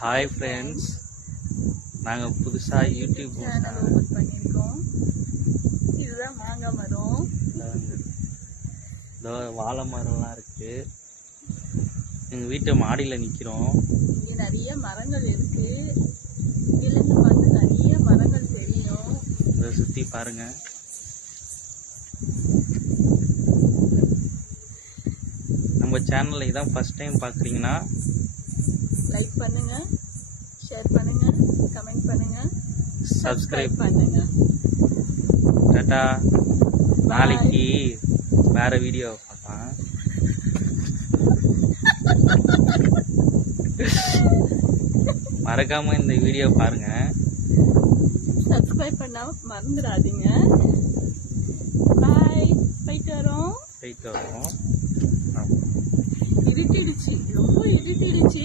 Hi friends, நாங்கள் புதுசாக YouTube channel open பண்ணியிருக்கோம். இதுதான் மாங்காய் மரம். இதோ வாழை மரம்லாம் இருக்குது. எங்கள் வீட்டு மாடியில் நிற்கிறோம். இங்கே நிறைய மரங்கள் இருக்கு. இங்கிருந்து பார்த்து நிறைய மரங்கள் தெரியும். இதை சுற்றி பாருங்கள். நம்ம சேனலில் இதான் ஃபஸ்ட் டைம் பார்க்குறீங்கன்னா லைக் பண்ணுங்க, ஷேர் பண்ணுங்க, கமெண்ட் பண்ணுங்க, சப்ஸ்கிரைப் பண்ணுங்க. டாடா. நாளைக்கு வேற வீடியோ பார்க்கலாம். மறக்காம இந்த வீடியோ பாருங்க. சப்ஸ்கிரைப் பண்ண மறந்துடாதீங்க. பாய். போயிட்டு வரோம். போயிட்டு வரோம். இருட்டிடுச்சு, ரொம்ப இருட்டிடுச்சு.